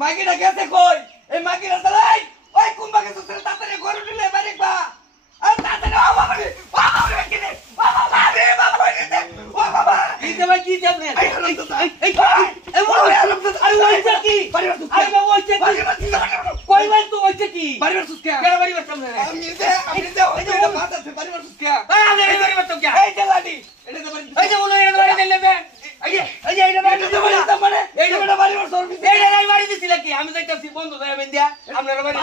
মাগিটা গেছে কই? এই মাগিটা চালাই ওই কুম্বাকে সুতরে তাড়াতাড়ি ঘরে নিলে বাড়ি বা আর তাড়াতাড়ি ও বাবা রে কিনে ও বাবা রে বাবা রে ও বাবা এই যে ভাই কি চাপনে এই বড় আরে ওইটা কি আরে বাবা ওইটা কি কই ভাই তো ওইটা কি বাড়ির সুস্কে কেন বাড়ির সামনে আমি যে ওই যে মাথা সে বাড়ির সুস্কে আরে এই বাড়ির তো কি এই যে লাডি এটা তো বাড়ি এই যে বলো এটা বাড়ি দিলে বে এই যে এটা বাড়ি তো মানে এই যে বাড়ির সার্ভিস এই যে বাড়ি দিছিল কি আমি যাইতাছি বন্ধ যায় বেন্দিয়া আপনারা বাড়ি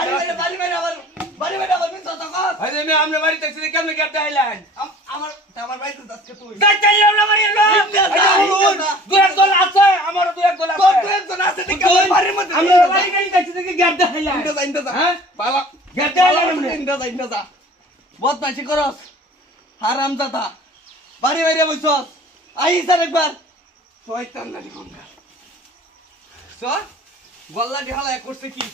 বাড়ি আবার মিস হতো কস এই যে আমি বাড়ি তাইছি কেমনে গেট আইলেন আমার বাড়ি তো আজকে তুই যাই চাইলে আমরা বাড়ি এলো দুই এক দল আছে আমার দুই এক দল আছে তোর দুই এক জন আছে ঠিক আছে বাড়ির মধ্যে আমরা বাড়ি গাড়ি তাইছি দেখি গেট আইলেন ইন্দা হ্যাঁ বাবা গেট আইলেন ইন্দা বদমাইশি করস হারামজাদা বাড়ি বাইরে বসছস আইছার একবার শয়তান নাকি কোনটা সর গল্লা ঢালা করছে কি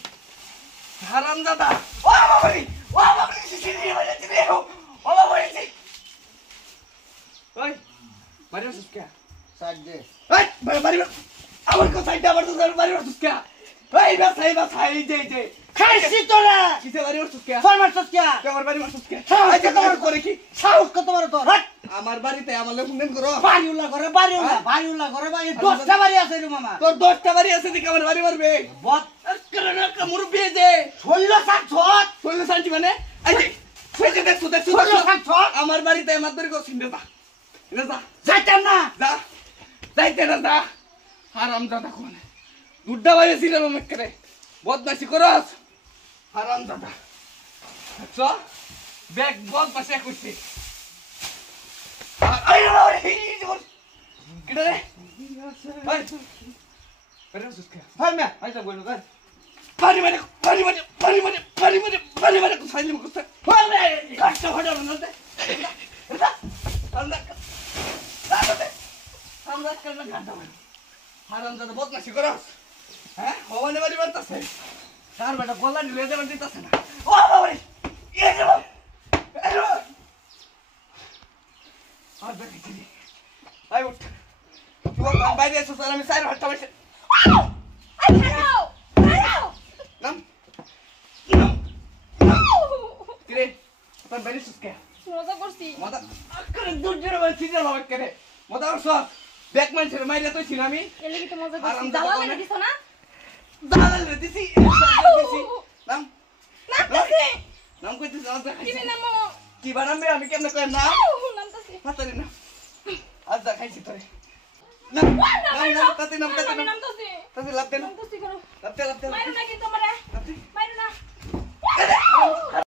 হারামজাদা ও বাবা সিসি বাড়ি দিলে ও বাবা এই ওই বাড়ি বসছ কে সাইড দে এই বাড়ি আমার কো সাইড আবার তো বাড়ি বসছ কে এই বাসাই যে খাইছি তোরা কিসে বাড়ি বসছ কে ফরমাসছ কে আমার বাড়ি বসছ কে আচ্ছা তোমার করে কি সাহস কত বড় তোর আমার বাড়িতে আমার লোক নেন করো বাড়িওলা করে বাড়ি 10টা বাড়ি আছে রে মামা তোর 10টা বাড়ি আছে দেখি আমার বাড়ি মারবে বত করে না মুরবি দে 16 সাঁচি মানে এই যে দেখ আমার বাড়িতে আমার ধরে গো সিন্দে যা যাইতাম না যাইতে না যা হারামজাদা কোনে দুড্ডা বাড়ি ছিল মে করে বদমাশি করস হারামজাদা আচ্ছা ব্যাগ বল পাশে করছিস Ay, no, ¿qué te ves? Ay, pero eso es que. Ay, mira, ahí está bueno, dale. Pari, kusai me gusta. Pari, gasto, joder, no te. ¿Está? Anda. Anda, करना गाता मैं. हारम तो बहुत नशी करो. हैं? होने वाली बात है. यार बेटा गोला ले दे बंदी तो ना. ओ बाबा ये जो. আর দেখি আই উঠ তুই বাইরে এসে আমি সাইড হাতটা বসে নাম কিরে তোর বাইরে সুস্কে মজা করছি মজা করে দূর জোরে বলছি যে বাবা করে মজা করছ ব্যাক মান ছেড়ে মাইরে তো ছিলাম আমি এলে কি তো মজা করছি দালাল লাগে দিছ না দালাল রে দিছি নাম নাম কইতে জানা কি নাম কি বানাবে আমি কেমনে কই না নামতাছি হাতারে না আজ দেখাইছি তোরে না তাতে নামতাছি নামতাছি লাভ দে নামতাছি করো লাভ দে মারো না কি তোমারে